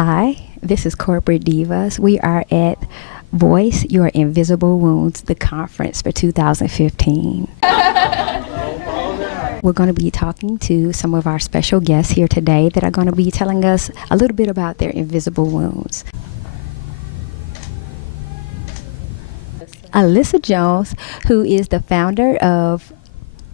Hi, this is Corporate Divas. We are at Voice Your Invisible Wounds, the conference for 2015. We're going to be talking to some of our special guests here today that are going to be telling us a little bit about their invisible wounds. Alyssa Jones, who is the founder of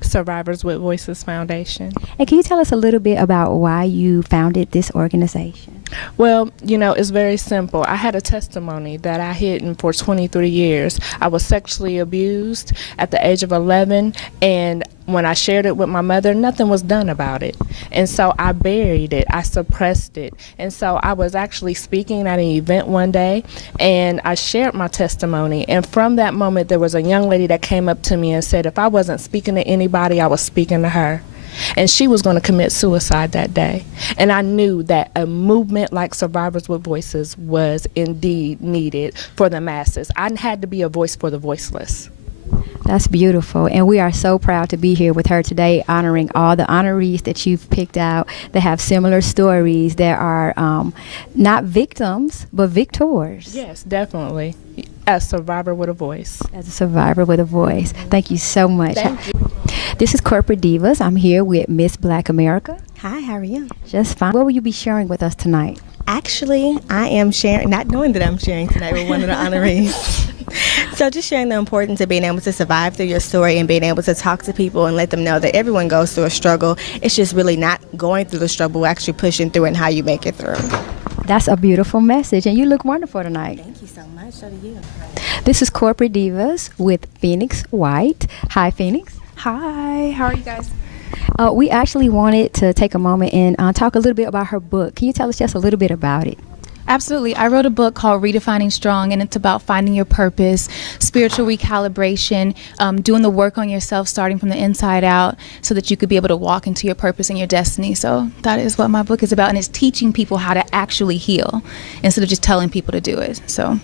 Survivors with Voices Foundation. And can you tell us a little bit about why you founded this organization? Well, it's very simple. I had a testimony that I hidden for 23 years. I was sexually abused at the age of 11, and when I shared it with my mother, nothing was done about it. And so I buried it. I suppressed it. And so I was actually speaking at an event one day, and I shared my testimony. And from that moment, there was a young lady that came up to me and said, if I wasn't speaking to anybody, I was speaking to her. And she was going to commit suicide that day. And I knew that a movement like Survivors with Voices was indeed needed for the masses. I had to be a voice for the voiceless. That's beautiful, and we are so proud to be here with her today, honoring all the honorees that you've picked out that have similar stories, that are not victims, but victors. Yes, definitely. A survivor with a voice. As a survivor with a voice. Thank you so much. Thank you. This is Corporate Divas. I'm here with Miss Black America. Hi, how are you? Just fine. What will you be sharing with us tonight? Actually, I am sharing, not knowing that I'm sharing tonight with one of the honorees. So just sharing the importance of being able to survive through your story and being able to talk to people and let them know that everyone goes through a struggle. It's just really not going through the struggle, actually pushing through and how you make it through. That's a beautiful message, and you look wonderful tonight. Thank you so much. So do you. This is Corporate Divas with Phoenix White. Hi, Phoenix. Hi, how are you guys? We actually wanted to take a moment and talk a little bit about her book. Can you tell us just a little bit about it? Absolutely. I wrote a book called Redefining Strong, and it's about finding your purpose, spiritual recalibration, doing the work on yourself, starting from the inside out, so that you could be able to walk into your purpose and your destiny. So that is what my book is about, and it's teaching people how to actually heal instead of just telling people to do it. So,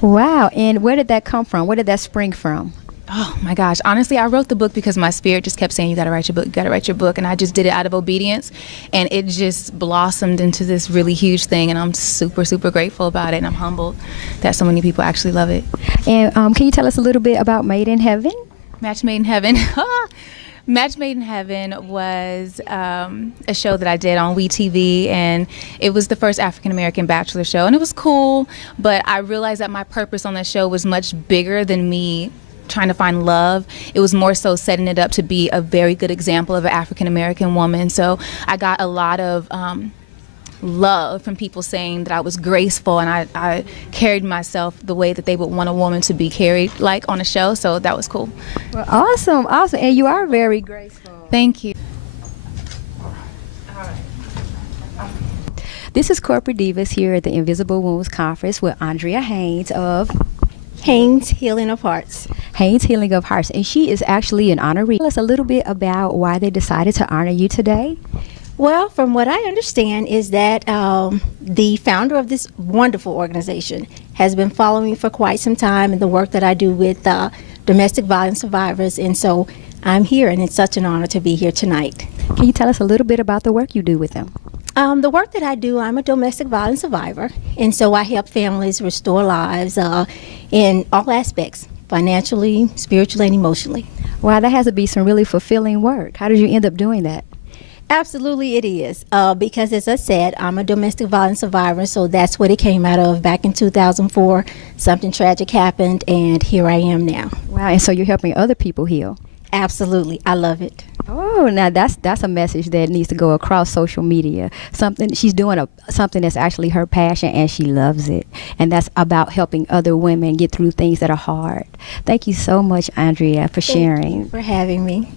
wow. And where did that come from? Where did that spring from? oh my gosh, honestly, I wrote the book because my spirit just kept saying, you gotta write your book, you gotta write your book, and I just did it out of obedience, and it just blossomed into this really huge thing, and I'm super, super grateful about it, and I'm humbled that so many people actually love it. And can you tell us a little bit about Made in Heaven? Match Made in Heaven. Match Made in Heaven was a show that I did on WeTV, and it was the first African-American bachelor show, and it was cool, but I realized that my purpose on the show was much bigger than me trying to find love. It was more so setting it up to be a very good example of an African-American woman. So I got a lot of love from people saying that I was graceful, and I carried myself the way that they would want a woman to be carried, like on a show. So that was cool. Well, awesome, awesome. And you are very graceful. Thank you. This is Corporate Divas here at the Invisible Wounds Conference with Andrea Haynes of Haynes Healing of Hearts. Haynes Healing of Hearts, and she is actually an honoree. Tell us a little bit about why they decided to honor you today. Well, from what I understand is that the founder of this wonderful organization has been following me for quite some time, and the work that I do with domestic violence survivors, and so I'm here, and it's such an honor to be here tonight. Can you tell us a little bit about the work you do with them? The work that I do, I'm a domestic violence survivor, and so I help families restore lives in all aspects, financially, spiritually, and emotionally. Wow, that has to be some really fulfilling work. How did you end up doing that? Absolutely it is, because as I said, I'm a domestic violence survivor, so that's what it came out of. Back in 2004, something tragic happened, and here I am now. Wow, and so you're helping other people heal. Absolutely, I love it. Oh, now that's a message that needs to go across social media. Something she's doing something that's actually her passion, and she loves it. And that's about helping other women get through things that are hard. Thank you so much, Andrea, for sharing. Thank you for having me.